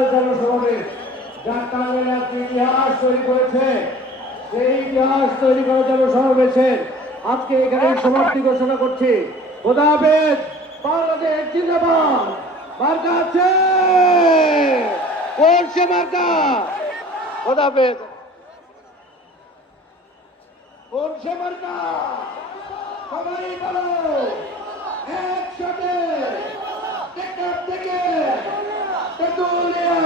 বিশাল জনসমাবেশ যা টাঙ্গাইলে একটি ইতিহাস তৈরি করেছে। সেই ইতিহাস তৈরি করা জনসমাবেশের আজকে এখানে সমাপ্তি ঘোষণা করছি। খোদা হাফেজ। বাংলাদেশ জিন্দাবাদ। মার্কা আছে কোন সে মার্কা? খোদা হাফেজ। কোন সে মার্কা? সবাই বলো একসাথে থেকে তেতুলিয়া